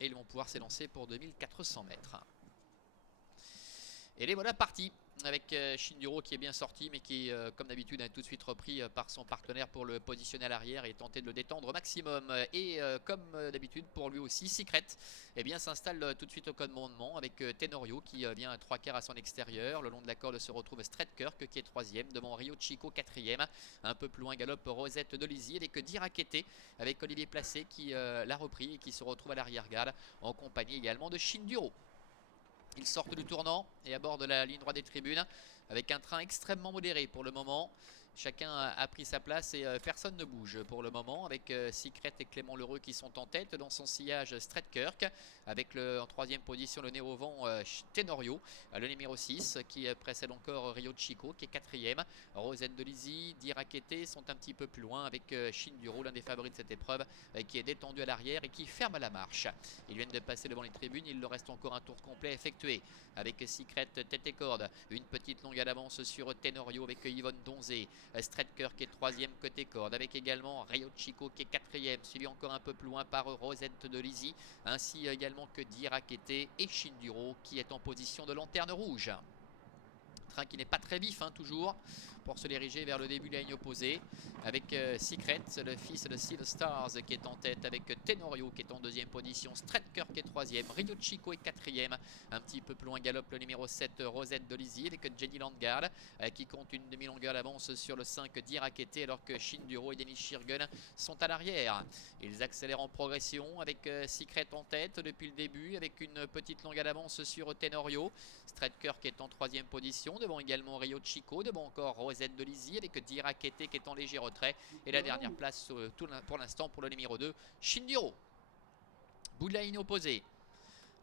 Et ils vont pouvoir s'élancer pour 2400 mètres. Et les voilà partis avec Shinduro qui est bien sorti mais qui comme d'habitude est tout de suite repris par son partenaire pour le positionner à l'arrière et tenter de le détendre au maximum. Et comme d'habitude pour lui aussi, Secret s'installe tout de suite au commandement avec Tenorio qui vient à 3 quarts à son extérieur. Le long de la corde se retrouve Stredkirk qui est 3ème, devant Rio Chico 4ème. Un peu plus loin galope Rosette de Lizy avec Diraketé, avec Olivier Placé qui l'a repris et qui se retrouve à l'arrière-garde en compagnie également de Shinduro. Ils sortent du tournant et abordent la ligne droite des tribunes avec un train extrêmement modéré pour le moment. Chacun a pris sa place et personne ne bouge pour le moment, avec Secret et Clément Lheureux qui sont en tête. Dans son sillage, Stredkirk, avec en 3ème position le nez au vent Tenorio, le numéro 6 qui précède encore Rio Chico qui est 4ème. Rosette de Lizy, Diraketé sont un petit peu plus loin avec Shinduro, l'un des favoris de cette épreuve, qui est détendu à l'arrière et qui ferme la marche. Ils viennent de passer devant les tribunes, il leur reste encore un tour complet à effectuer avec Secret tête et corde, une petite longueur d'avance sur Tenorio avec Yvonne Donzé. Stredkirk est 3ème côté corde, avec également Rio Chico qui est 4ème, suivi encore un peu plus loin par Rosette de Lizy, ainsi également que Diraketé et Shinduro qui est en position de lanterne rouge. Train qui n'est pas très vif toujours pour se diriger vers le début de la ligne opposée avec Secret, le fils de Sea Stars qui est en tête, avec Tenorio qui est en 2ème position, Stredkirk qui est 3ème, Rio Chico est 4ème, un petit peu plus loin galope le numéro 7 Rosette de Lizy avec Jenny Landgaard qui compte une demi-longueur d'avance sur le 5 Diraketé, alors que Shinduro et Denis Schirgen sont à l'arrière. Ils accélèrent en progression avec Secret en tête depuis le début avec une petite longueur d'avance sur Tenorio. Stredkirk est en 3ème position, devant également Rio Chico, devant encore Rosette de Lizy avec Diraketé qui est en léger retrait, et la dernière place pour l'instant pour le numéro 2 Shinduro. Bout de la ligne opposée,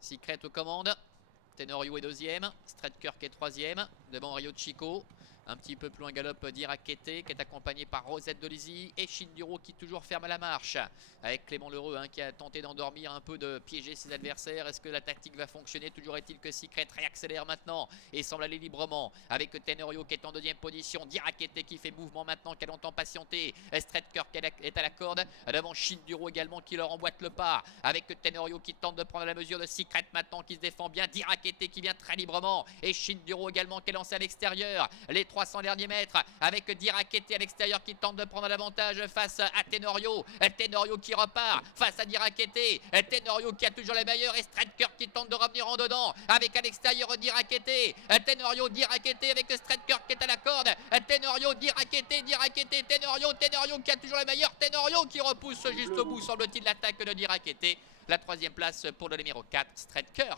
Secret aux commandes, Tenorio est 2ème, Stredkirk est 3ème, devant Rio Chico. Un petit peu plus loin galope Diraketé qui est accompagné par Rosette de Lizy et Shinduro qui toujours ferme la marche avec Clément Lheureux qui a tenté d'endormir un peu, de piéger ses adversaires. Est-ce que la tactique va fonctionner? Toujours est-il que Secret réaccélère maintenant et semble aller librement avec Tenorio qui est en 2ème position, Diraketé qui fait mouvement maintenant, qui a longtemps patienté, Stredkirk est à la corde, devant Shinduro également qui leur emboîte le pas avec Tenorio qui tente de prendre la mesure de Secret maintenant, qui se défend bien, Diraketé qui vient très librement et Shinduro également qui est lancé à l'extérieur. Les 300 derniers mètres avec Diraketé à l'extérieur qui tente de prendre l'avantage face à Tenorio. Tenorio qui repart face à Diraketé. Tenorio qui a toujours les meilleurs et Stredkirk qui tente de revenir en dedans avec à l'extérieur Diraketé. Tenorio, Diraketé avec Stredkirk qui est à la corde. Tenorio, Diraketé, Tenorio qui a toujours les meilleurs. Tenorio qui repousse juste au bout, semble-t-il, l'attaque de Diraketé. La 3ème place pour le numéro 4, Stredkirk.